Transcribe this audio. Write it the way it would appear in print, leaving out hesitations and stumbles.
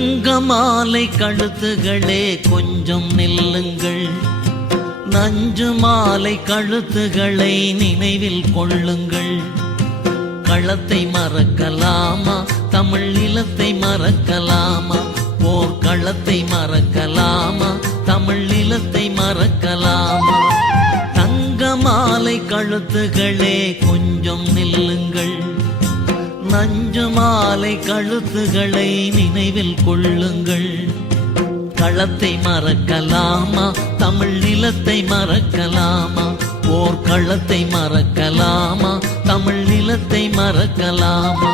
தங்க மாலை கழுத்துகளே கொஞ்சம் நில்லுங்கள், நஞ்சு மாலை கழுத்துகளை நினைவில் கொள்ளுங்கள். களத்தை மறக்கலாமா, தமிழ் நிலத்தை மறக்கலாமா? போர்க்களத்தை மறக்கலாமா, தமிழ் நிலத்தை மறக்கலாமா? தங்க மாலை கழுத்துகளே கொஞ்சம் நில்லுங்கள், நஞ்சு மாலை கழுத்துகளை நினைவில் கொள்ளுங்கள். களத்தை மறக்கலாமா, தமிழ் நிலத்தை மறக்கலாமா? போர்க்களத்தை மறக்கலாமா, தமிழ் நிலத்தை மறக்கலாமா?